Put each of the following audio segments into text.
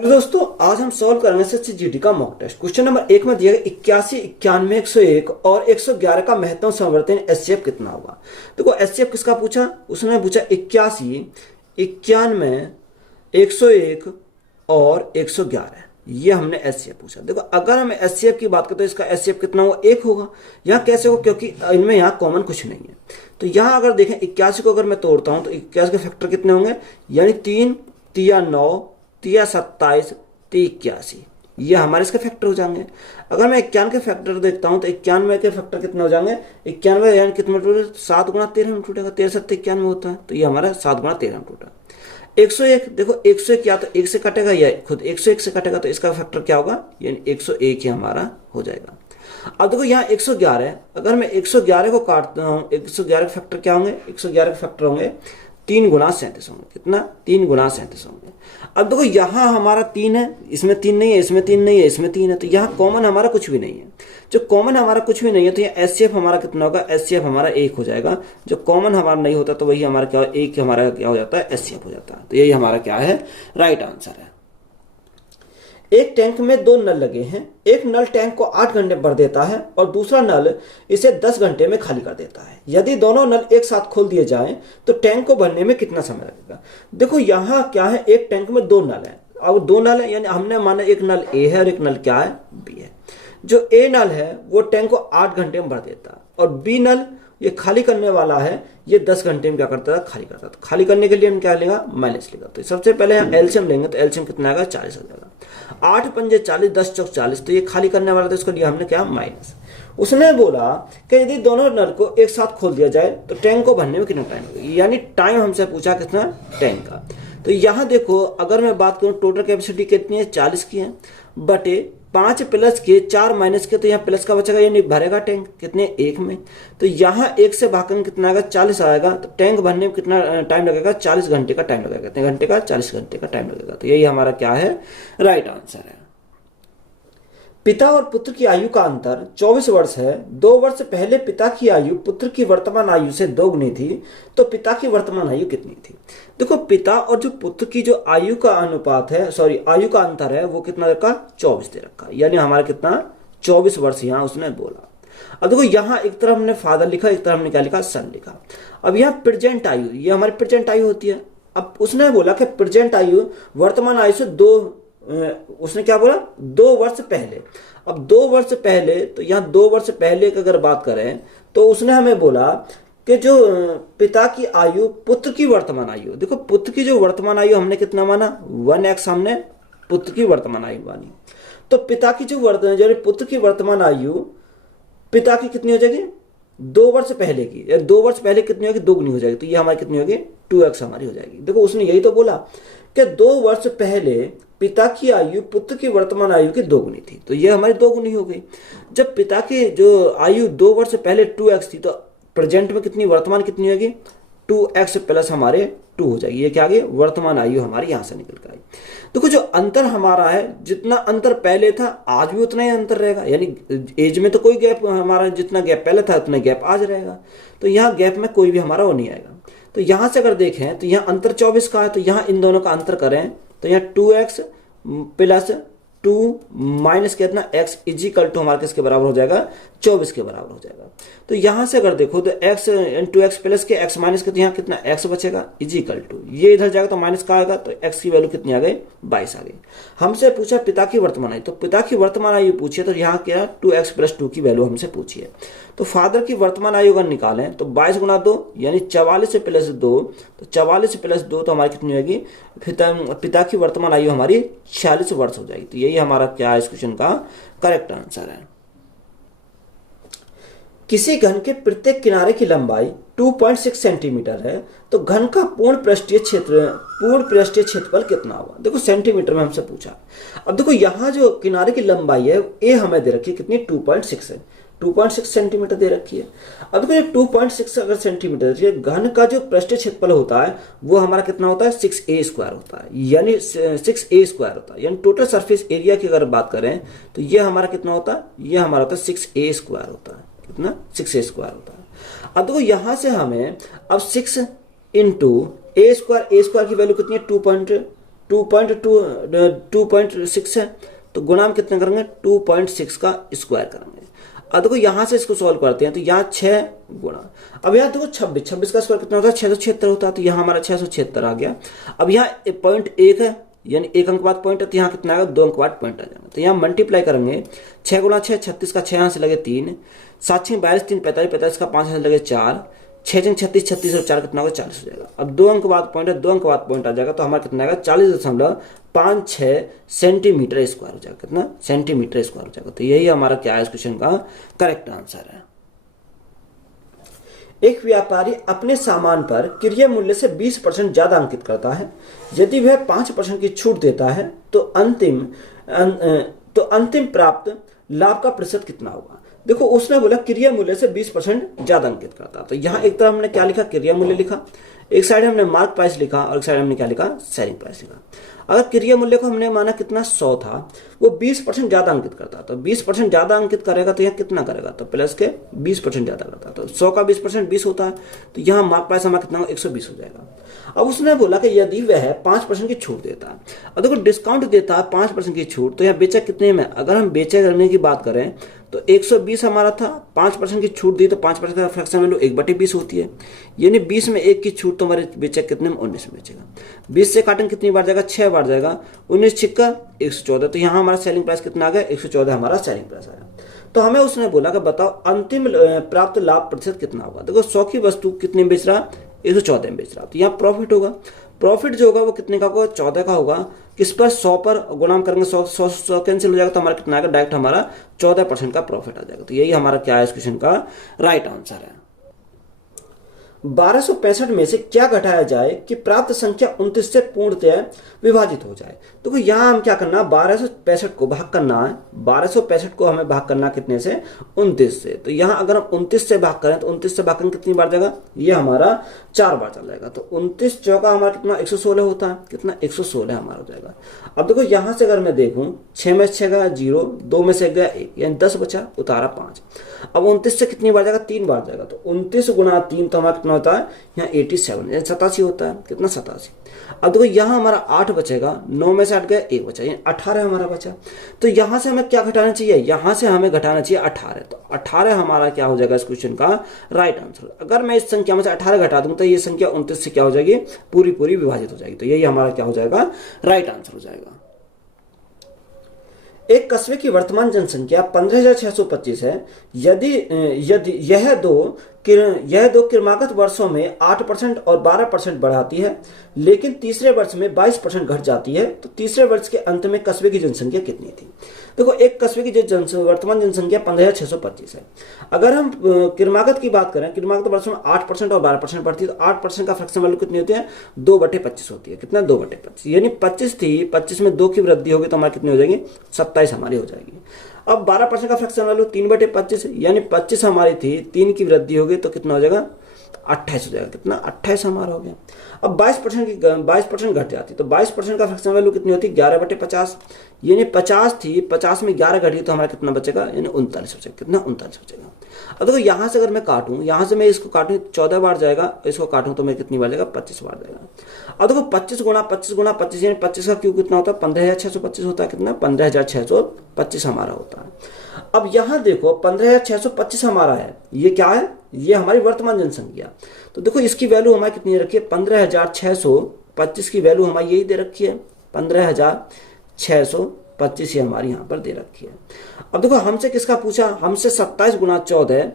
Hello दोस्तों, आज हम सॉल्व करेंगे एसएससी जीडी का मॉक टेस्ट। क्वेश्चन नंबर 1 में दिया गया 81, 91, 101 और 111 का महत्तम समवर्तन एचसीएफ कितना होगा। देखो एचसीएफ किसका पूछा, उसने पूछा 81, 91, 101 और 111। ये हमने एचसीएफ पूछा। देखो अगर हम एचसीएफ की बात करें तो इसका एचसीएफ कितना होगा, 1 होगा। यहाँ कैसे होगा, क्योंकि इनमें यहाँ कॉमन कुछ नहीं है। तो यहाँ अगर देखें 81 को अगर मैं तोड़ता हूँ तो 81 के फैक्टर कितने होंगे, यानी 3, 3 9, 3 27, 3 81। ये हमारे इसके फैक्टर हो जाएंगे। अगर मैं 91 के फैक्टर देखता हूँ तो 91 के फैक्टर कितने हो जाएंगे, 91 यानी कितने टूटे, 7 गुणा 13 में टूटेगा, 13 7 91 होता है। तो ये हमारा 7 गुणा 13 में टूटा। 101, देखो 101 या तो 1 से कटेगा या खुद 101 से कटेगा, तो इसका फैक्टर क्या होगा, यानी 101 ही हमारा हो जाएगा। अब देखो यहाँ 111 है, अगर मैं 111 को काटता हूँ, 111 के फैक्टर क्या होंगे, 111 के फैक्टर होंगे 3 गुणा 37 होंगे। कितना, 3 गुणा 37 होंगे। अब देखो यहाँ हमारा 3 है, इसमें 3 नहीं है, इसमें 3 नहीं है, इसमें 3 है, तो यहाँ कॉमन हमारा कुछ भी नहीं है। जो कॉमन हमारा कुछ भी नहीं है तो यहाँ एचसीएफ हमारा कितना होगा, एचसीएफ हमारा 1 हो जाएगा। जो कॉमन हमारा नहीं होता तो वही हमारा क्या, 1 हमारा क्या हो जाता है, एचसीएफ हो जाता है। तो यही हमारा क्या है, राइट आंसर है। एक टैंक में 2 नल लगे हैं। एक नल टैंक को 8 घंटे भर देता है और दूसरा नल इसे 10 घंटे में खाली कर देता है। यदि दोनों नल एक साथ खोल दिए जाएं तो टैंक को भरने में कितना समय लगेगा। देखो यहाँ क्या है, एक टैंक में 2 नल है। अब 2 नल है यानी हमने माना एक नल ए है और एक नल क्या है, बी है। जो ए नल है वो टैंक को 8 घंटे में भर देता है और बी नल ये खाली करने वाला है, ये 10 घंटे में क्या करता है, खाली करता है। तो खाली करने के लिए हम क्या लेगा, माइनस लेगा। तो सबसे पहले हम एलसीएम लेंगे, तो एलसीएम कितना आएगा, 40 आ जाएगा। 8 पंजे 40, 10 चौक 40, तो ये खाली करने वाला था, इसको लिया हमने क्या, माइनस। उसने बोला कि यदि दोनों नल को एक साथ खोल दिया जाए तो टैंक को भरने में कितना टाइम लगेगा, यानी टाइम हमसे पूछा कितना, टैंक का। तो यहाँ देखो अगर मैं बात करूँ टोटल कैपेसिटी कितनी है, 40 की है, बटे 5 प्लस के 4 माइनस के, तो यहाँ प्लस का बचेगा, यानी भरेगा टैंक कितने, 1 में। तो यहाँ 1 से भागकर कितना आएगा, 40 आएगा। तो टैंक भरने में कितना टाइम लगेगा, 40 घंटे का टाइम लगेगा। कितने घंटे का, 40 घंटे का टाइम लगेगा। तो यही हमारा क्या है, राइट आंसर है। पिता और पुत्र की आयु का अंतर 24 वर्ष है। 2 वर्ष पहले पिता की आयु पुत्र की वर्तमान आयु से 2 गुनी थी, तो पिता की वर्तमान आयु कितनी थी। देखो पिता और जो पुत्र की जो आयु का अनुपात है, सॉरी आयु का अंतर है, वो कितना रखा, 24 दे रखा, यानी हमारा कितना, 24 वर्ष यहाँ उसने बोला। अब देखो यहाँ एक तरफ हमने फादर लिखा, एक तरफ हमने क्या लिखा, सन लिखा। अब यहाँ प्रेजेंट आयु, ये हमारी प्रेजेंट आयु होती है। अब उसने बोला कि प्रेजेंट आयु वर्तमान आयु से 2, उसने क्या बोला, 2 वर्ष पहले। अब 2 वर्ष पहले, तो यहाँ 2 वर्ष पहले की अगर बात करें तो उसने हमें बोला कि जो पिता की आयु पुत्र की वर्तमान आयु, देखो पुत्र की जो वर्तमान आयु हमने कितना माना, 1x हमने पुत्र की वर्तमान आयु मानी। तो पिता की जो पुत्र की वर्तमान आयु पिता की कितनी हो जाएगी, 2 वर्ष पहले की, 2 वर्ष पहले कितनी होगी, 2 गुनी हो जाएगी। तो ये हमारी कितनी होगी, 2x हमारी हो जाएगी। देखो उसने यही तो बोला कि 2 वर्ष पहले पिता की आयु पुत्र की वर्तमान आयु की 2 गुनी थी, तो ये हमारी 2 गुनी हो गई। जब पिता की जो आयु 2 वर्ष पहले 2x थी, तो प्रेजेंट में कितनी, वर्तमान कितनी होगी, 2x प्लस हमारे 2 हो जाएगी। ये क्या आ गई, वर्तमान आयु हमारी यहां से निकल कर आई। देखो जो अंतर हमारा है, जितना अंतर पहले था आज भी उतना ही अंतर रहेगा, यानी एज में तो कोई गैप, हमारा जितना गैप पहले था उतना गैप आज रहेगा। तो यहाँ गैप में कोई भी हमारा वो नहीं आएगा। तो यहां से अगर देखें तो यहाँ अंतर 24 का है, तो यहाँ इन दोनों का अंतर करें तो यहाँ 2x प्लस 2 माइनस कितना, x इजिकल टू हमारे किसके बराबर हो जाएगा, 24 के बराबर हो जाएगा। तो यहां से अगर देखो तो x इंटू एक्स प्लस के x माइनस के, तो यहाँ कितना x बचेगा, इजिकल टू ये इधर जाएगा तो माइनस का आएगा, तो x की वैल्यू कितनी आ गई, 22 आ गई। हमसे पूछा पिता की वर्तमान आयु, तो पिता की वर्तमान आयु पूछिए तो यहाँ क्या, 2x प्लस 2 की वैल्यू हमसे पूछी है। तो फादर की वर्तमान आयु अगर निकालें तो 22 गुणा 2 यानी 44 प्लस 2, तो 44 प्लस 2 तो हमारी कितनी होगी, पिता की वर्तमान आयु हमारी 46 वर्ष हो जाएगी। तो यही हमारा क्या है, इस क्वेश्चन का करेक्ट आंसर है। किसी घन के प्रत्येक किनारे की लंबाई 2.6 सेंटीमीटर है, तो घन का पूर्ण पृष्ठीय क्षेत्रफल कितना होगा। देखो सेंटीमीटर में हमसे पूछा। अब देखो यहाँ जो किनारे की लंबाई है ये हमें दे रखी है कितनी, 2.6 है, 2.6 सेंटीमीटर दे रखी है। अब देखो 2.6 अगर सेंटीमीटर, घन का जो पृष्ठीय क्षेत्रफल होता है वो हमारा कितना होता है, 6a² होता है, यानी 6a² होता है, यानी टोटल सरफेस एरिया की अगर बात करें तो ये हमारा कितना होता है, ये हमारा होता है 6a² होता है, कितना, 6a² होता है। अब देखो यहां से हमें अब 6 इंटू a² की वैल्यू कितनी है, 2.6 है, तो गुणा हम कितने करेंगे 2.6 का स्क्वायर करेंगे। अब देखो यहां से इसको सॉल्व करते हैं, तो यहाँ 6 गुणा, अब यहाँ देखो 26 का स्क्वायर कितना होता है 676 होता है, तो यहाँ हमारा 676 आ गया। अब यहाँ 0.1 है, यानी 1 अंक बाद पॉइंट है, तो यहाँ कितना आएगा 2 अंक बाद पॉइंट आ जाएगा। तो यहाँ मल्टीप्लाई करेंगे 6 गुणा 6 36 का 6 यहाँ से लगे 3, 7 6 42 3 45 45 का 5 यहाँ से लगे 4, 6 6 36 36 और 4 कितना होगा 40 हो जाएगा। अब 2 अंक बाद पॉइंट है, 2 अंक बाद पॉइंट आ जाएगा, तो हमारा कितना आएगा 40.56 सेंटीमीटर स्क्वायर हो जाएगा। कितना सेंटीमीटर स्क्वायर हो जाएगा। तो यही हमारा क्या है इस क्वेश्चन का करेक्ट आंसर है। एक व्यापारी अपने सामान पर क्रय मूल्य से 20% ज्यादा अंकित करता है। यदि वह 5% की छूट देता है तो अंतिम प्राप्त लाभ का प्रतिशत कितना होगा। देखो उसने बोला क्रय मूल्य से 20% ज्यादा अंकित करता, तो यहाँ एक तरफ हमने क्या लिखा क्रय मूल्य लिखा, एक साइड हमने मार्क प्राइस लिखा और एक साइड हमने क्या लिखा सेलिंग प्राइस लिखा। अगर क्रय मूल्य को हमने माना कितना 100 था, वो 20% ज्यादा अंकित करता, तो 20% ज्यादा अंकित करेगा तो यहाँ कितना करेगा, तो प्लस के 20% ज्यादा करता, तो 100 का 20% 20 होता है, तो यहाँ मार्क प्राइस हमारा कितना 120 हो जाएगा। अब उसने बोला कि यदि वह 5% की छूट देता है, और देखो डिस्काउंट देता है 5% की छूट, तो यहाँ बेचा कितने में, अगर हम बेचे करने की बात करें तो 120 हमारा था, 5% की छूट दी तो 5% का फ्रैक्शन वैल्यू 1/20 होती है, यानी 20 में 1 की छूट तो हमारे बेचा कितने में 19 में बेचेगा। 20 से काटेंगे कितनी बार जाएगा 6 बार जाएगा, 19 छिक्का 114, तो यहाँ हमारा सेलिंग प्राइस कितना आ गया 114 हमारा सेलिंग प्राइस आया। तो हमें उसने बोला कि बताओ अंतिम प्राप्त लाभ प्रतिशत कितना होगा। देखो 100 की वस्तु कितने बेच रहा 114 में बेच रहा, तो यहाँ प्रॉफिट होगा, प्रॉफिट जो होगा वो कितने का होगा 14 का होगा। किस पर 100 पर गुणा करेंगे 100 कैंसिल हो जाएगा, तो हमारा कितना आएगा डायरेक्ट हमारा 14% का प्रॉफिट आ जाएगा। तो यही हमारा क्या है इस क्वेश्चन का राइट आंसर है। 1265 में से क्या घटाया जाए कि प्राप्त संख्या 29 से पूर्णतः विभाजित हो जाए। तो यहाँ हम क्या करना 1265 को भाग करना है, 1265 को हमें भाग करना कितने से 29 से। तो यहाँ अगर हम 29 से भाग करें तो 29 से भाग करें कितनी बार जाएगा, ये हमारा 4 बार चल जाएगा। तो 29 चौका हमारा कितना 116 होता है, कितना 116 हमारा हो जाएगा। अब देखो यहाँ से अगर मैं देखूं 6 में 6 गया 0, 2 में से गया 1, यानी 10 बचा, उतारा 5। अब 29 से कितनी बार जाएगा 3 बार जाएगा, तो 29 गुणा 3 तो हमारा कितना होता है यहाँ 87, 87 होता है, कितना 87। अब देखो यहाँ हमारा 8 बचेगा, 9 में से 8 गया 1 बचा, यानी 18 हमारा बचा। तो यहाँ से हमें क्या घटाना चाहिए, यहाँ से हमें घटाना चाहिए 18, तो 18 हमारा क्या हो जाएगा इस क्वेश्चन का राइट आंसर। अगर मैं इस संख्या में से 18 घटा दूं तो ये संख्या 29 से क्या हो जाएगी पूरी पूरी विभाजित हो जाएगी। तो यही हमारा क्या हो जाएगा राइट आंसर हो जाएगा। एक कस्बे की वर्तमान जनसंख्या 15,625 है। यदि यह दो क्रमागत वर्षों में 8% और 12% बढ़ाती है, लेकिन तीसरे वर्ष में 22% घट जाती है, तो तीसरे वर्ष के अंत में कस्बे की जनसंख्या कितनी थी। देखो एक कस्बे की वर्तमान जनसंख्या 15,625 है। अगर हम क्रमागत की बात करें, क्रमागत वर्षों में 8% और 12% बढ़ती है, तो 8% का फ्रैक्शन वैल्यू कितनी होती है 2/25 होती है, कितना 2/25, यानी 25 थी, 25 में 2 की वृद्धि होगी तो हमारी कितनी हो जाएगी 27 हमारी हो जाएगी। अब 12% का फ्रैक्शन वैल्यू 3/25, यानी 25 हमारी थी, 3 की वृद्धि होगी तो कितना हो जाएगा 28 हो जाएगा, कितना 28 हमारा हो गया। अब 22% घट जाती, तो 22% का फ्रैक्शन वैल्यू कितनी होती 11/50, यानी 50 थी, 50 में 11 घटी तो हमारा कितना बचेगा यानी 39 हो जाएगा, कितना 39 हो जाएगा। अब देखो यहाँ से अगर मैं काटूं, यहाँ से मैं इसको काटूं 14 बार जाएगा, इसको काटूं तो मैं कितनी बार जाएगा 25 बार जाएगा। अब देखो 25 गुणा 25 यानी 25 का क्यों कितना होता है 15,625 होता है, कितना 15,625 हमारा होता है। अब यहाँ देखो 15,625 हमारा है, ये क्या है ये हमारी वर्तमान जनसंख्या। तो देखो इसकी वैल्यू हमारी कितनी रखी है 15,625 की वैल्यू हमारी यही दे रखी है 15,625 ये हमारी यहाँ पर दे रखी है। अब देखो हमसे किसका पूछा, हमसे 27 गुणा 14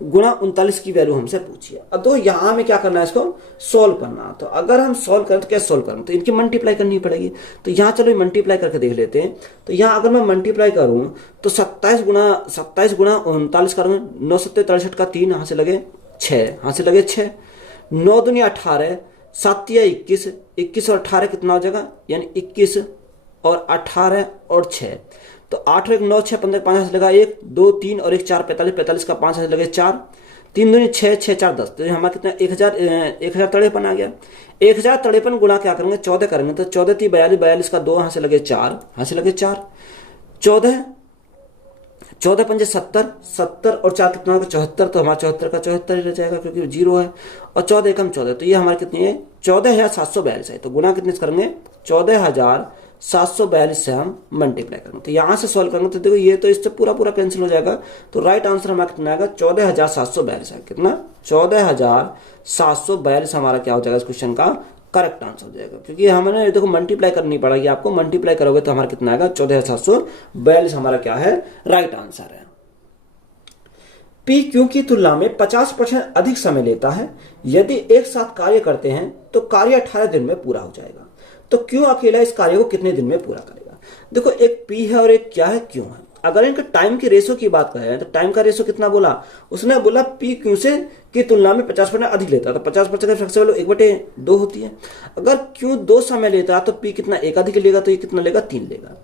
गुणा 39 की वैल्यू हमसे पूछी है। अब देखो यहाँ हमें क्या करना है इसको सोल्व करना। तो अगर हम सोल्व करें तो कैसे सोल्व करें, तो इनकी मल्टीप्लाई करनी पड़ेगी। तो यहाँ चलो मल्टीप्लाई करके देख लेते हैं। तो यहाँ अगर मैं मल्टीप्लाई करूँ तो 27 गुणा 39 करूँगा, 9 7 63 का 3 यहाँ से लगे 6, यहाँ से लगे 6, 9 दूनी 18, 7 या 21, 21 और 18 कितना हो जाएगा यानी 21 और 18 और 6, तो 8 और 1 9 6 15 5 से लगा 1 2 3 और 1 4 45 का 5 से लगे 4, 3 दूनी 6 6 4 10, तो हमारा कितना 1053 आ गया। 1053 गुणा क्या करेंगे 14 करेंगे, तो 14 थी 42, 42 का 2 यहाँ से लगे 4, यहाँ से लगे 4, 14 5 70, 70 और 4 कितना होगा 74, तो हमारा 74 का 74 ही रह जाएगा क्योंकि 0 है, और 14 1 14, तो ये हमारे कितनी है 14,742 है, तो गुणा कितने से करेंगे 14,742 से हम मल्टीप्लाई करेंगे। तो यहाँ से सॉल्व करेंगे तो देखो ये तो इससे पूरा पूरा कैंसिल हो जाएगा, तो राइट आंसर हमारा कितना आएगा 14,742 है। कितना 14,742 हमारा क्या हो जाएगा इस क्वेश्चन का करेक्ट आंसर हो जाएगा, क्योंकि हमने देखो मल्टीप्लाई करनी पड़ेगी आपको, मल्टीप्लाई करोगे तो हमारा कितना आएगा 14,742 हमारा क्या है राइट आंसर है। पी क्यू की तुलना में 50% अधिक समय लेता है, यदि एक साथ कार्य करते हैं तो कार्य 18 दिन में पूरा हो जाएगा, तो क्यू अकेला इस कार्य को कितने दिन में पूरा करेगा। देखो एक पी है और एक क्या है क्यू है। अगर इनका टाइम की रेशो की बात करें तो टाइम का रेशो कितना बोला, उसने बोला पी क्यू से की तुलना में 50% अधिक लेता है, तो 50% का फ्रैक्शन वैल्यू 1/2 होती है। अगर क्यू 2 समय लेता है तो पी कितना 1 अधिक लेगा, तो ये कितना लेगा 3 लेगा।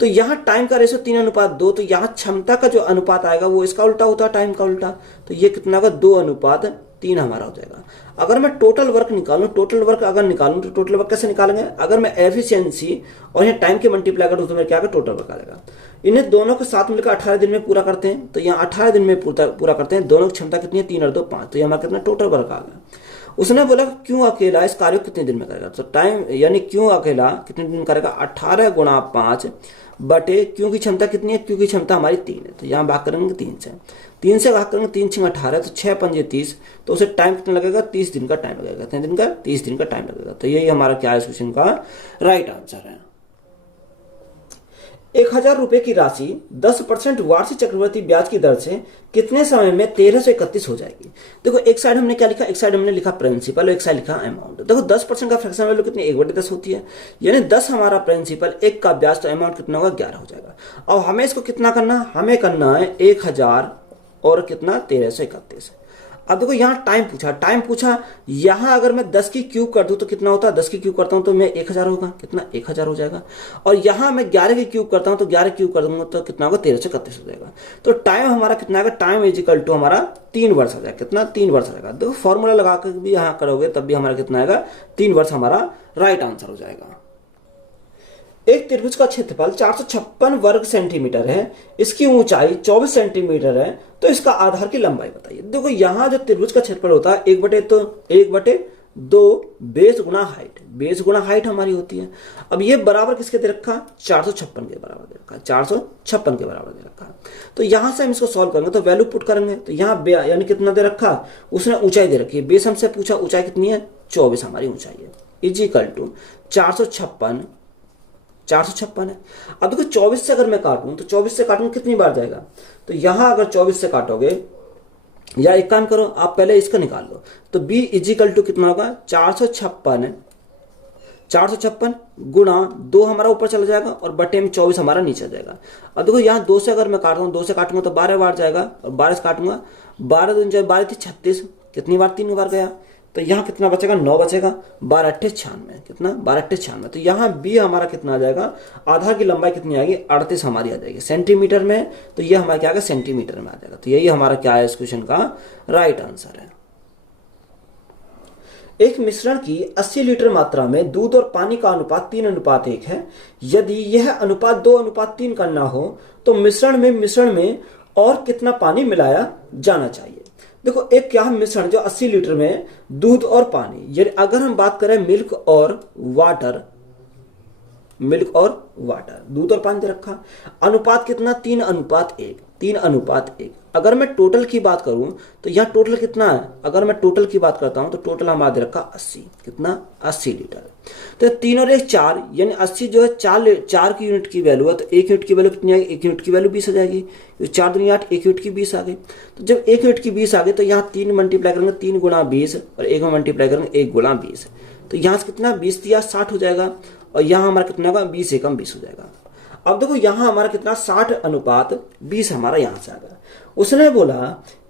तो यहाँ टाइम का रेशो 3:2, तो यहाँ क्षमता का जो अनुपात आएगा वो इसका उल्टा होता है, टाइम का उल्टा, तो ये कितना होगा 2:3 हमारा हो जाएगा। अगर मैं टोटल वर्क निकालूं, टोटल वर्क अगर निकालूं तो टोटल वर्क कैसे निकालेंगे, अगर मैं एफिशिएंसी और यहाँ टाइम के मल्टीप्लाई करूं तो मेरा क्या आएगा टोटल वर्क आएगा। इन्हें दोनों के साथ मिलकर 18 दिन में पूरा करते हैं, तो यहाँ 18 दिन में पूरा करते हैं। दोनों की क्षमता कितनी है 3 और 2 5, तो ये हमारा कितना टोटल वर्क आ गया। उसने बोला क्यों अकेला इस कार्य को कितने दिन में करेगा, तो टाइम यानी क्यों अकेला कितने दिन करेगा 18 × 5 बटे क्यों की क्षमता कितनी है, क्यों की क्षमता हमारी 3 है, तो यहाँ भाग करेंगे 3 से भाग करेंगे 3 × 6 = 18, तो 6 × 5 = 30, तो उसे टाइम कितना लगेगा 30 दिन का टाइम लगेगा। कितने दिन का 30 दिन का टाइम लगेगा। तो यही हमारा क्या है क्वेश्चन का राइट आंसर है। 1,000 रुपए की राशि 10% वार्षिक चक्रवृद्धि ब्याज की दर से कितने समय में 1331 हो जाएगी। देखो एक साइड हमने क्या लिखा, एक साइड हमने लिखा प्रिंसिपल और एक साइड लिखा अमाउंट। देखो 10% का फ्रैक्शन वैल्यू कितनी 1/10 होती है, यानी 10 हमारा प्रिंसिपल, 1 का ब्याज, तो अमाउंट कितना होगा 11 हो जाएगा। और हमें इसको कितना करना, हमें करना है 1000 और कितना 1331। अब देखो यहाँ टाइम पूछा, यहाँ अगर मैं 10 की क्यूब कर दूं तो कितना होता है, 10 की क्यूब करता हूं तो मैं 1000 होगा, कितना 1000 हो जाएगा। और यहाँ मैं 11 की क्यूब करता हूं तो 11 क्यूब कर दूंगा तो कितना होगा 1331 हो जाएगा। तो टाइम हमारा कितना आएगा, टाइम इजिकल टू हमारा 3 वर्ष आ जाएगा। कितना 3 वर्ष आएगा। देखो फॉर्मूला लगा कर भी यहाँ करोगे तब भी हमारा कितना आएगा 3 वर्ष हमारा राइट आंसर हो जाएगा। एक त्रिभुज का क्षेत्रफल 456 वर्ग सेंटीमीटर है, इसकी ऊंचाई 24 सेंटीमीटर है, तो इसका आधार की लंबाई बताइए। देखो यहाँ जो त्रिभुज का क्षेत्रफल होता है 1/2 बेस गुणा हाइट, बेस गुणा हाइट हमारी होती है। अब ये बराबर किसके दे रखा, 456 के बराबर दे रखा है, 456 के बराबर दे रखा है। तो यहां से हम इसको सॉल्व करेंगे तो वैल्यू पुट करेंगे, तो यहाँ यानी कितना दे रखा, उसने ऊंचाई दे रखी है, बेस हमसे पूछा ऊंचाई कितनी है 24 हमारी ऊंचाई है, इजिकल टू 456 है। अब देखो 24 से अगर मैं काटूं तो 24 से काटूं कितनी बार जाएगा, तो यहां अगर 24 से काटोगे, या एक काम करो आप पहले इसका निकाल लो, तो b इजिकल टू कितना होगा 456 गुणा 2 हमारा ऊपर चला जाएगा और बटे में 24 हमारा नीचे आ जाएगा। अब देखो यहाँ 2 से अगर मैं काटूंगा, 2 से काटूंगा तो 12 बार जाएगा, और 12 से काटूंगा 12 2 12 थी 36, कितनी बार 3 बार गया, तो यहाँ कितना बचेगा 9 बचेगा, 12 × 8 = 96, कितना 12 × 8 = 96। तो यहाँ b हमारा कितना आ जाएगा, आधार की लंबाई कितनी आएगी 38 हमारी आ जाएगी सेंटीमीटर में, तो ये हमारा क्या आएगा सेंटीमीटर में आ जाएगा। तो यही हमारा क्या है इस क्वेश्चन का राइट आंसर है। एक मिश्रण की 80 लीटर मात्रा में दूध और पानी का अनुपात 3:1 है, यदि यह अनुपात 2:3 करना हो तो मिश्रण में और कितना पानी मिलाया जाना चाहिए। देखो एक क्या मिश्रण जो 80 लीटर में दूध और पानी, यानी अगर हम बात करें मिल्क और वाटर, दूध और पानी दे रखा, अनुपात कितना 3:1। अगर मैं टोटल की बात करूं तो यहाँ टोटल कितना है, अगर मैं टोटल की बात करता हूं तो टोटल हमारा दे रखा 80, कितना 80 लीटर। तो 3 और 1 4, यानी 80 जो है 4 की यूनिट की वैल्यू है, तो 1 यूनिट की वैल्यू कितनी आएगी, 1 यूनिट की वैल्यू 20 आ जाएगी, 4 दूनी 8, 1 यूनिट की 20 आ गई। तो जब 1 यूनिट की 20 आ गई तो यहाँ 3 मल्टीप्लाई करेंगे 3 × 20 और 1 में मल्टीप्लाई करेंगे 1 × 20, तो यहाँ से कितना 20 दिया 60 हो जाएगा, और यहाँ हमारा कितना होगा 20 × 20 हो जाएगा। अब देखो यहाँ हमारा कितना 60:20 हमारा यहाँ से आ गया। उसने बोला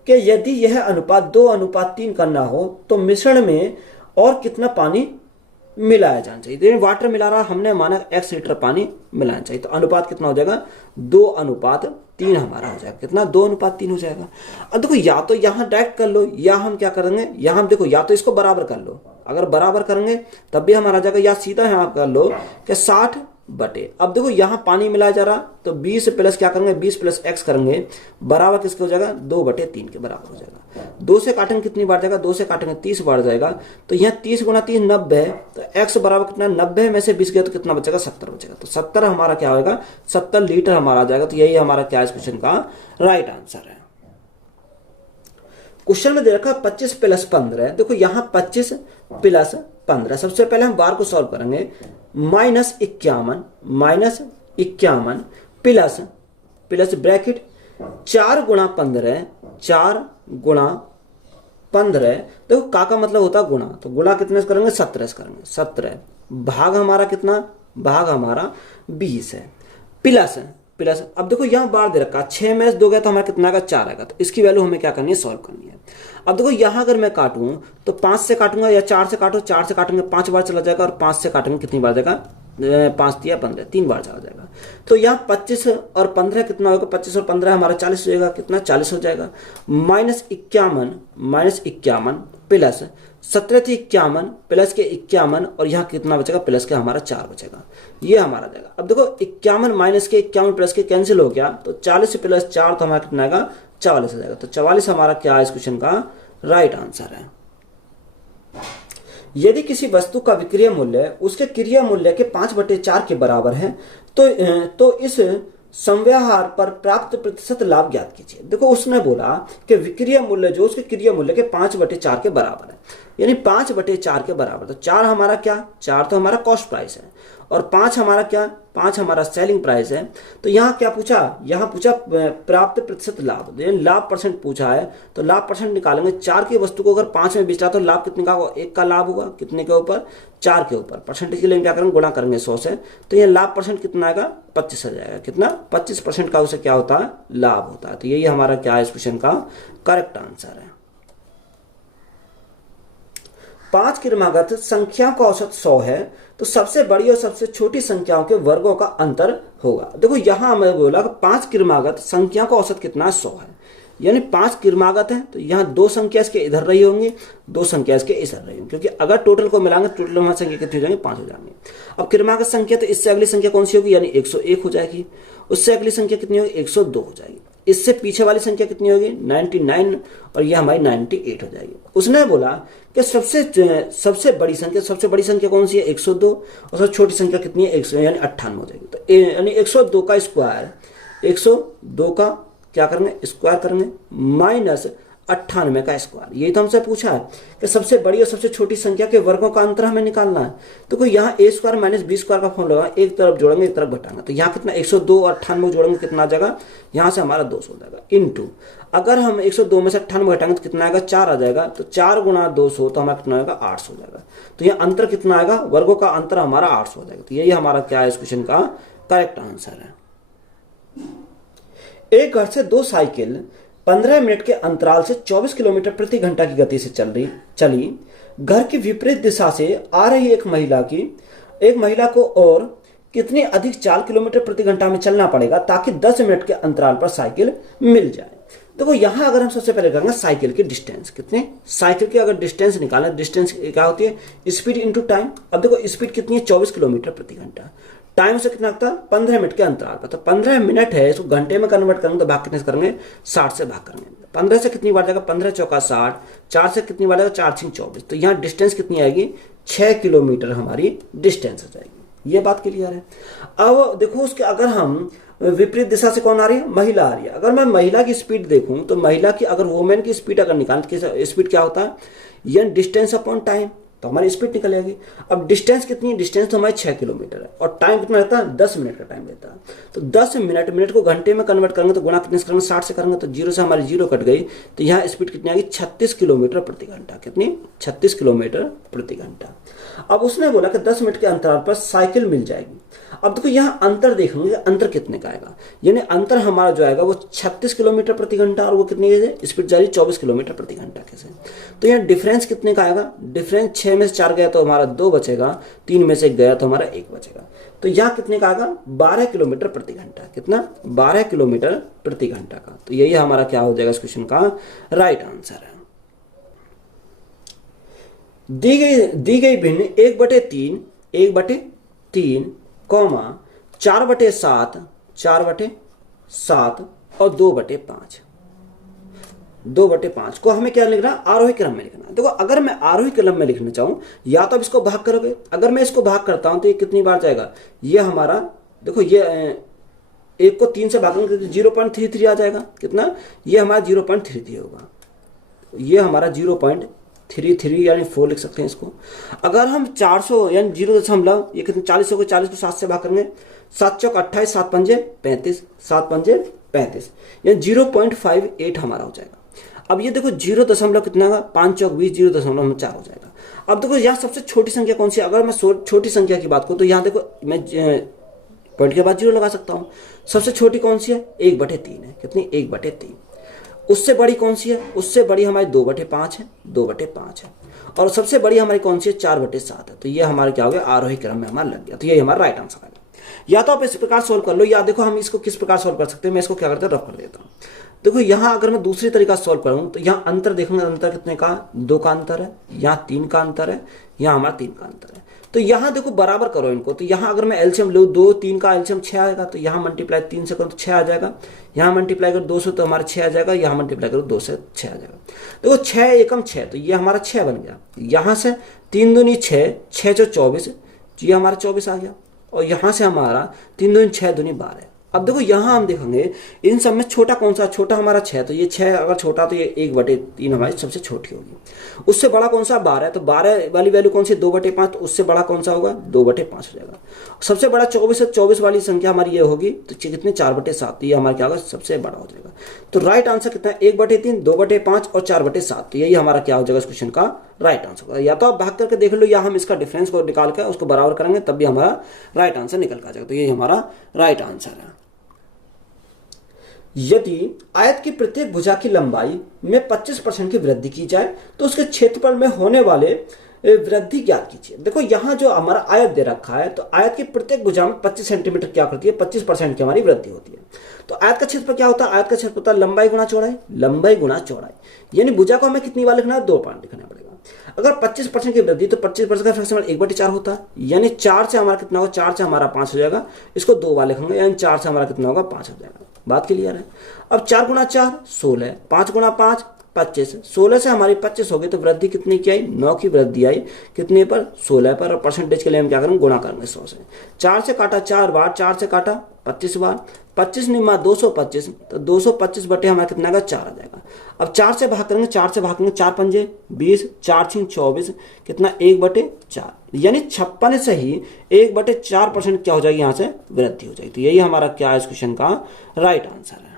कि यदि यह अनुपात 2:3 करना हो तो मिश्रण में और कितना पानी मिलाया जाना चाहिए। वाटर मिला रहा, हमने माना x लीटर पानी मिलाना चाहिए, तो अनुपात कितना हो जाएगा 2:3 हमारा हो जाएगा, कितना 2:3 हो जाएगा। अब देखो या तो यहाँ डायरेक्ट कर लो, या हम क्या करेंगे, यहाँ हम देखो या तो इसको बराबर कर लो, अगर बराबर करेंगे तब भी हमारा आ जाएगा, या सीधा यहाँ कर लो कि 60 बटे, अब देखो यहाँ पानी मिलाया जा रहा, तो 20 प्लस क्या करेंगे, 20 प्लस x करेंगे बराबर किसके हो जाएगा, 2/3 के बराबर हो जाएगा। 2 से काटेंगे कितनी बार जाएगा, 2 से काटेंगे 30 बार जाएगा, तो यहाँ 30 गुणा 30 90 है, तो x बराबर कितना, 90 में से 20 गया तो कितना बचेगा, 70 बचेगा। तो 70 हमारा क्या होगा, 70 लीटर हमारा आ जाएगा। तो यही हमारा क्या इस क्वेश्चन का राइट आंसर है। क्वेश्चन में दे रखा 25 प्लस 15 है। देखो यहाँ 25 प्लस 15, सबसे पहले हम बार को सॉल्व करेंगे, -51 प्लस ब्रैकेट 4 गुणा 15, 4 गुणा 15, देखो का मतलब होता है गुणा, तो गुणा कितने से करेंगे, 17 से करेंगे, 17 भाग हमारा कितना, भाग हमारा 20 है, प्लस अब देखो यहाँ बार दे रखा 6 में से 2 गया तो हमारा कितना आएगा, 4 आएगा। तो इसकी वैल्यू हमें क्या करनी है, सॉल्व करनी है। अब देखो यहाँ अगर मैं काटूं तो 5 से काटूंगा या 4 से काटो, 4 से काटेंगे 5 बार चला जाएगा, और 5 से काटेंगे कितनी बार जाएगा, 5 या 15 3 बार चला जाएगा। तो यहाँ 25 और 15 कितना होगा, 25 और 15 हमारा 40 हो जाएगा, कितना 40 हो जाएगा। -51 प्लस 17 थी 51 प्लस के 51, और यहाँ कितना बचेगा, प्लस के हमारा 4 बचेगा, ये हमारा जाएगा। अब देखो 51 माइनस के 51 प्लस के कैंसिल हो गया, तो 40 प्लस 4 तो हमारा कितना आएगा, 44 हो जाएगा। तो 44 हमारा क्या है इस क्वेश्चन का राइट आंसर है। यदि किसी वस्तु का विक्रय मूल्य उसके क्रय मूल्य के 5/4 के बराबर है, तो इस संव्यवहार पर प्राप्त प्रतिशत लाभ ज्ञात कीजिए। देखो उसने बोला कि विक्रय मूल्य जो उसके क्रय मूल्य के 5/4 के बराबर है, यानी 5/4 के बराबर। तो 4 हमारा क्या, 4 तो हमारा कॉस्ट प्राइस है, और 5 हमारा क्या, 5 हमारा सेलिंग प्राइस है। तो यहाँ क्या पूछा, यहाँ पूछा प्राप्त प्रतिशत लाभ, लाभ परसेंट पूछा है, तो लाभ परसेंट निकालेंगे। 4 की वस्तु को अगर 5 में बेचा तो लाभ कितने का होगा, 1 का लाभ होगा, कितने के ऊपर, 4 के ऊपर। परसेंटेज के लिए क्या करेंगे, गुणा करेंगे 100 से, तो ये लाभ परसेंट कितना आएगा, 25 आ जाएगा। कितना, 25% का उसे क्या होता है, लाभ होता है। तो यही हमारा क्या है इस क्वेश्चन का करेक्ट आंसर है। 5 क्रमागत संख्याओं का औसत 100 है, तो सबसे बड़ी और सबसे छोटी संख्याओं के वर्गों का अंतर होगा। देखो यहां हमें बोला कि 5 क्रमागत संख्याओं का औसत कितना, 100 है, यानी 5 क्रमागत है, तो यहाँ 2 संख्या इसके इधर रही होंगी, 2 संख्या इसके इधर रही होंगी, क्योंकि अगर टोटल को मिलाएंगे टोटल हमारी संख्या कितनी हो जाएंगे, 5 हो जाएंगे। अब क्रमागत संख्या, तो इससे अगली संख्या कौन सी होगी, यानी 101 हो जाएगी, उससे अगली संख्या कितनी होगी, 102 हो जाएगी, इससे पीछे वाली संख्या कितनी होगी, 99, और यह हमारी 98 हो जाएगी। उसने बोला कि सबसे बड़ी संख्या कौन सी है, 102, और सबसे छोटी संख्या कितनी है, 100, यानी 98 हो जाएगी। तो यानी 102 का स्क्वायर, 102 का क्या करेंगे, स्क्वायर करेंगे, माइनस 98 का स्क्वायर। यही तो हमसे पूछा है कि सबसे बड़ी और सबसे छोटी संख्या के वर्गों का अंतर हमें निकालना है। तो कोई यहाँ a square minus b square का फॉर्मूला लगा, एक तरफ जोड़ेंगे एक तरफ घटाएंगे, तो यहाँ कितना 102 और 98 जोड़ेंगे कितना आ जाएगा, यहाँ से हमारा 200 हो जाएगा, इनटू अगर हम 102 में से 98 घटाएंगे तो कितना आएगा, 4 आ जाएगा, तो 4 गुणा 200 तो हमारा कितना आएगा, 800 हो जाएगा। तो यहाँ अंतर कितना आएगा, वर्गों का अंतर हमारा 800 हो जाएगा। तो यही हमारा क्या है इस क्वेश्चन का करेक्ट आंसर है। एक घर से 2 साइकिल 15 मिनट के अंतराल से 24 किलोमीटर प्रति घंटा की गति से चली। घर की विपरीत दिशा से आ रही एक महिला को और कितनी अधिक 4 किलोमीटर प्रति घंटा में चलना पड़ेगा ताकि 10 मिनट के अंतराल पर साइकिल मिल जाए। देखो यहां अगर हम सबसे पहले करेंगे साइकिल की डिस्टेंस, कितने साइकिल की अगर डिस्टेंस निकालें, डिस्टेंस क्या होती है, स्पीड इंटू टाइम। अब देखो स्पीड कितनी है, 24 किलोमीटर प्रति घंटा, टाइम से कितना लगता है, 15 मिनट के अंतराल पर। तो 15 मिनट है, इसको घंटे में कन्वर्ट करेंगे तो भाग कितने से करेंगे, 60 से भाग करेंगे। 15 से कितनी बार जाएगा, 15 चौका 60, 4 से कितनी बार जाएगा, 4 6 24। तो यहाँ डिस्टेंस कितनी आएगी, 6 किलोमीटर हमारी डिस्टेंस हो जाएगी। ये बात क्लियर है। अब देखो उसके अगर हम विपरीत दिशा से कौन आ रही है, महिला आ रही है। अगर मैं महिला की स्पीड देखूं तो महिला की अगर वुमेन की स्पीड अगर निकाल, स्पीड क्या होता है, ये डिस्टेंस अपॉन टाइम, तो हमारी स्पीड निकल जाएगी। अब डिस्टेंस कितनी है, डिस्टेंस तो हमारी 6 किलोमीटर है, और टाइम कितना रहता है, 10 मिनट का टाइम रहता है। तो 10 मिनट को घंटे में कन्वर्ट करेंगे तो गुणा कितने से करेंगे, 60 से करेंगे, तो 0 से हमारी 0 कट गई, तो यहाँ स्पीड कितनी आएगी, 36 किलोमीटर प्रति घंटा। कितनी, 36 किलोमीटर प्रति घंटा। अब उसने बोला कि 10 मिनट के अंतराल पर साइकिल मिल जाएगी। अब देखो यहाँ अंतर देखेंगे, अंतर कितने का आएगा, यानी अंतर हमारा जो आएगा वो 36 किलोमीटर प्रति घंटा, और वो कितने के स्पीड जा रही 24 किलोमीटर प्रति घंटा के से। तो यहाँ डिफरेंस कितने का आएगा, डिफरेंस 6 में से 4 गया तो हमारा 2 बचेगा, 3 में से 1 गया तो हमारा 1 बचेगा। तो यहाँ कितने का आएगा, 12 किलोमीटर प्रति घंटा। कितना, 12 किलोमीटर प्रति घंटा का। तो यही हमारा क्या हो जाएगा इस क्वेश्चन का राइट आंसर है। दी गई भिन्न 1/3 कौमा 4/7, 4/7 और 2/5, 2/5 को हमें क्या लिखना है, आरोही क्रम में लिखना है। देखो अगर मैं आरोही क्रम में लिखना चाहूँ या तो अब इसको भाग करोगे, अगर मैं इसको भाग करता हूँ तो ये कितनी बार जाएगा, ये हमारा देखो ये 1 को 3 से भागेंगे तो 0.33 आ जाएगा, कितना, ये हमारा 0.33 होगा, ये हमारा 0.33 यानी 4 लिख सकते हैं इसको। अगर हम 400 यानी 0 ये कितने 40 को 40 को 7 से भाग करेंगे, 7 चौक 28, 7 पंजे 35, 7 पंजे 35 यानी 0.58 हमारा हो जाएगा। अब ये देखो 0 दशमलव कितना होगा, 5 चौक 20, 0.4 हो जाएगा। अब देखो यहाँ सबसे छोटी संख्या कौन सी है, अगर मैं छोटी संख्या की बात करूँ तो यहाँ देखो मैं पॉइंट के बाद 0 लगा सकता हूँ। सबसे छोटी कौन सी है, 1/3 है, कितनी, 1/3। उससे बड़ी कौन सी है, उससे बड़ी हमारी 2/5 है, 2/5 है। और सबसे बड़ी हमारी कौन सी है, 4/7 है। तो ये हमारा क्या हो गया, आरोही क्रम में हमारा लग गया। तो ये हमारा राइट आंसर है। या तो आप इस प्रकार सोल्व कर लो, या देखो हम इसको किस प्रकार सोल्व कर सकते हैं, मैं इसको क्या करता हूँ, रफ कर देता हूँ। देखो यहाँ अगर मैं दूसरी तरीका सोल्व करूँ तो यहाँ अंतर देखेंगे, अंतर कितने का, 2 का अंतर है, यहाँ 3 का अंतर है, यहाँ हमारा 3 का अंतर है। तो यहाँ देखो बराबर करो इनको, तो यहाँ अगर मैं एलसीएम लूँ 2, 3 का एलसीएम 6 आएगा, तो यहाँ मल्टीप्लाई 3 से करो तो 6 आ जाएगा, यहाँ मल्टीप्लाई करो 2 से तो हमारा 6 आ जाएगा, यहाँ मल्टीप्लाई करो 2 से 6 आ जाएगा। देखो 6 एकम 6, तो ये हमारा 6 बन गया। यहाँ से 3 दूनी 6, 6 जो 24, ये हमारा 24 आ गया। और यहाँ से हमारा 3 दूनी 6 दूनी 12। अब देखो यहाँ हम देखेंगे इन सब में छोटा कौन सा, छोटा हमारा 6, तो ये 6 अगर छोटा तो ये 1/3 हमारी सबसे छोटी होगी। उससे बड़ा कौन सा, 12 है, तो 12 वाली वैल्यू कौन सी, 2/5, तो उससे बड़ा कौन सा होगा, 2/5 हो जाएगा। सबसे बड़ा 24 है, 24 वाली संख्या हमारी ये होगी, तो कितने, 4/7, ये हमारा क्या होगा, सबसे बड़ा हो जाएगा। तो राइट आंसर कितना है, 1/3, 2/5 और 4/7। तो यही हमारा क्या हो जाएगा इस क्वेश्चन का राइट आंसर होगा। या तो आप भाग करके देख लो, या हम इसका डिफरेंस को निकाल कर उसको बराबर करेंगे, तब भी हमारा राइट आंसर निकल कर आ जाएगा। तो यही हमारा राइट आंसर है। यदि आयत की प्रत्येक भुजा की लंबाई में 25% की वृद्धि की जाए तो उसके क्षेत्रफल में होने वाले वृद्धि ज्ञात कीजिए। देखो यहाँ जो हमारा आयत दे रखा है, तो आयत की प्रत्येक भुजा में 25 सेंटीमीटर क्या करती है, 25% की हमारी वृद्धि होती है। तो आयत का क्षेत्रफल क्या होता है, आयत का क्षेत्रफल होता है लंबाई गुणा चौड़ाई, लंबाई गुणा चौड़ाई। यानी भुजा को हमें कितनी बार लिखना है, 2 बार लिखना पड़ेगा। अगर 25% की वृद्धि, तो 25% का फ्रैक्शन 1/4 होता है, यानी 4 से हमारा कितना होगा, 4 से हमारा 5 हो जाएगा। इसको 2 बार लिखेंगे, यानी 4 से हमारा कितना होगा, 5 हो जाएगा। बात क्लियर है। अब 4 गुणा 4 16, 5 गुणा 5 25, 16 से हमारी 25 हो गई, तो वृद्धि कितनी की आई, 9 की वृद्धि आई, कितने पर, 16 पर। और परसेंटेज के लिए हम क्या करेंगे, गुणा करेंगे 100 से। 4 से काटा 4 बार, 4 से काटा 25 बार, 25 निम्मा 225, तो 225 बटे हमारा कितना आएगा, 4 आ जाएगा। अब 4 से भाग करेंगे, 4 से भाग करेंगे, 4 पंजे 20, 4 छीन 24, कितना, 1/4, यानी 56 से ही 1/4% क्या हो जाएगी, यहाँ से वृद्धि हो जाएगी। तो यही हमारा क्या है इस क्वेश्चन का राइट आंसर है।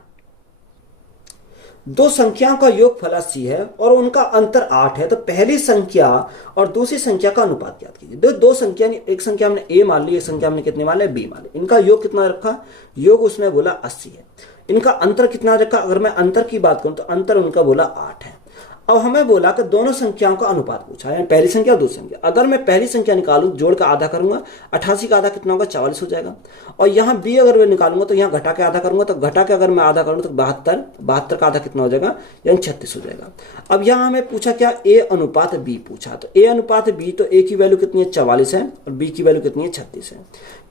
दो संख्याओं का योगफल 80 है और उनका अंतर 8 है, तो पहली संख्या और दूसरी संख्या का अनुपात ज्ञात कीजिए। दो संख्या, एक संख्या हमने a मान ली, एक संख्या हमने कितने मान लिया, b मान लिया। इनका योग कितना रखा, योग उसने बोला 80 है। इनका अंतर कितना रखा, अगर मैं अंतर की बात करूं तो अंतर उनका बोला 8 है। अब हमें बोला कि दोनों संख्याओं का अनुपात पूछा है, पहली संख्या और दूसरी संख्या। अगर मैं पहली संख्या निकालूं, जोड़ का आधा करूंगा, 88 का आधा कितना होगा, 44 हो जाएगा। और यहाँ b अगर मैं निकालूंगा तो यहाँ घटा के आधा करूंगा, तो घटा के अगर मैं आधा करूंगा तो 72 का आधा कितना हो जाएगा, यानी 36 हो जाएगा। अब यहाँ हमें पूछा क्या, a अनुपात b पूछा, तो a अनुपात b, तो a की वैल्यू कितनी है, 44 है, और b की वैल्यू कितनी है, 36 है।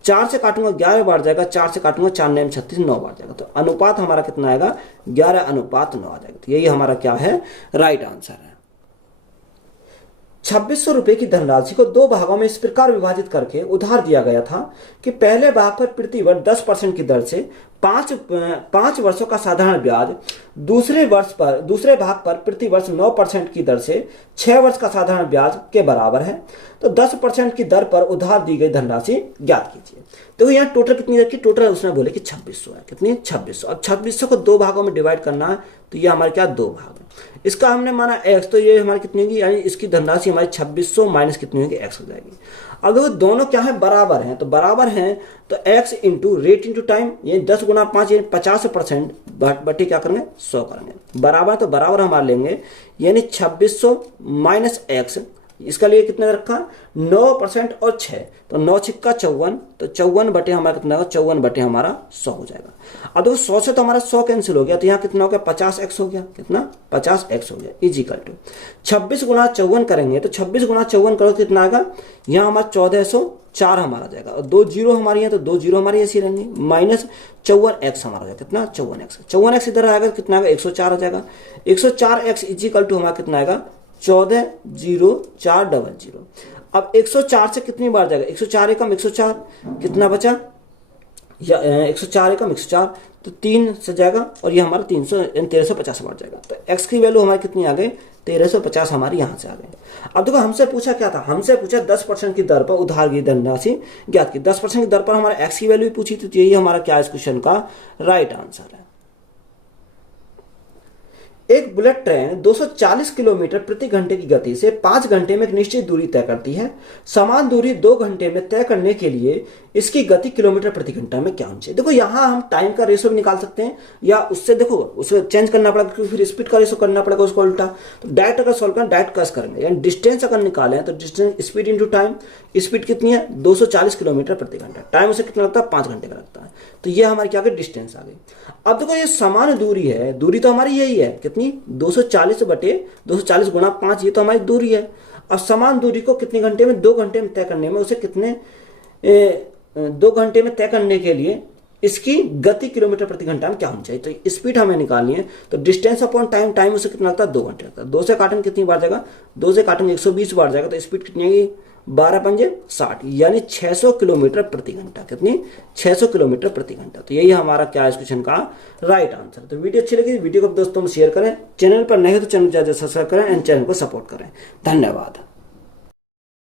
4 से काटूंगा 11 बार जाएगा, 4 से काटूंगा 4 9 36, 9 बार जाएगा। तो अनुपात हमारा कितना आएगा, 11:9 आ जाएगा। तो यही हमारा क्या है, राइट आंसर है। 2600 रुपए की धनराशि को 2 भागों में इस प्रकार विभाजित करके उधार दिया गया था कि पहले भाग पर प्रति वर्ष 10% की दर से 5 वर्षों का साधारण ब्याज, दूसरे भाग पर प्रति वर्ष 9% की दर से 6 वर्ष का साधारण ब्याज के बराबर है। तो 10% की दर पर उधार दी गई धनराशि ज्ञात कीजिए। तो यहाँ टोटल कितनी रखी, टोटल उसने बोले कि 2600 है, कितनी, 2600। अब 2600 को 2 भागों में डिवाइड करना है, तो ये हमारे क्या, 2 भाग है। इसका हमने माना x, तो ये हमारी कितनी होगी, यानी इसकी धनराशि हमारी 2600 माइनस कितनी होगी, x हो जाएगी। अब देखो दोनों क्या है, बराबर हैं, तो बराबर हैं तो x into rate into time, ये 10 गुणा 5 यानी 50% बटे क्या करेंगे, 100 करेंगे। बराबर तो बराबर हमारे लेंगे, यानी 2600 माइनस x, इसका लिए कितने रखा, 9% और 6, तो 9 छिक्का 54, तो 54 बटे हमारा कितना होगा, 54 बटे हमारा 100 हो जाएगा। अब देखो 100 से तो हमारा 100 कैंसिल हो गया, तो यहाँ कितना हो गया, 50x हो गया, कितना, 50x हो गया, इजिकल टू 26 गुणा 54 करेंगे, तो 26 गुणा 54 करो कितना आएगा, यहाँ हमारा 4 हमारा जाएगा, और 2 जीरो हमारी है तो 2 जीरो हमारी ऐसी रहेंगी, माइनस 54x हमारा जाएगा, कितना 54x, 54x इधर आएगा तो कितना आएगा 104 आ जाएगा, 104x इजिकल टू हमारा कितना आएगा 140400। अब 104 से कितनी बार जाएगा, 104 एकम 104, कितना बचा या 104 एकम 104, तो 3 से जाएगा और ये हमारा 1350 बार जाएगा। तो x की वैल्यू हमारी कितनी आ गई 1350 हमारी यहाँ से आ गई। अब देखो हमसे पूछा क्या था, हमसे पूछा 10% की दर पर उधार की धनराशि ज्ञात की, 10% की दर पर हमारा x की वैल्यू पूछी, तो यही हमारा क्या इस क्वेश्चन का राइट आंसर है। एक बुलेट ट्रेन 240 किलोमीटर प्रति घंटे की गति से 5 घंटे में एक निश्चित दूरी तय करती है। समान दूरी 2 घंटे में तय करने के लिए इसकी गति किलोमीटर प्रति घंटा में क्या होनी चाहिए। देखो यहाँ हम टाइम का रेशो भी निकाल सकते हैं, या उससे देखो उसको चेंज करना पड़ेगा, क्योंकि फिर स्पीड का रेशो करना पड़ेगा उसको उल्टा। तो डायरेक्ट अगर सॉल्व करें डायरेक्ट कस करेंगे, यानी डिस्टेंस अगर निकालें तो distance speed into time, speed कितनी है 240 किलोमीटर प्रति घंटा, टाइम उसे कितना लगता है 5 घंटे का लगता है। तो ये हमारी क्या गई डिस्टेंस आ गई। अब देखो ये समान दूरी है, दूरी तो हमारी यही है कितनी 240 बटे 240 गुणा 5, ये तो हमारी दूरी है। अब समान दूरी को कितने घंटे में 2 घंटे में तय करने में उसे कितने 2 घंटे में तय करने के लिए इसकी गति किलोमीटर प्रति घंटा में क्या होनी चाहिए। तो स्पीड हमें निकालनी है, तो डिस्टेंस अपॉन टाइम, टाइम उसे कितना लगता है 2 घंटे लगता है। 2 से काटेंगे कितनी बार जाएगा, 2 से काटेंगे 120 बार जाएगा, तो स्पीड कितनी आएगी 12 पंजे 60, यानी 600 किलोमीटर प्रति घंटा, कितनी 600 किलोमीटर प्रति घंटा। तो यही हमारा क्या है इस क्वेश्चन का राइट आंसर। तो वीडियो अच्छी लगी वीडियो को दोस्तों में शेयर करें, चैनल पर नए हो तो चैनल को सब्सक्राइब करें एंड चैनल को सपोर्ट करें। धन्यवाद।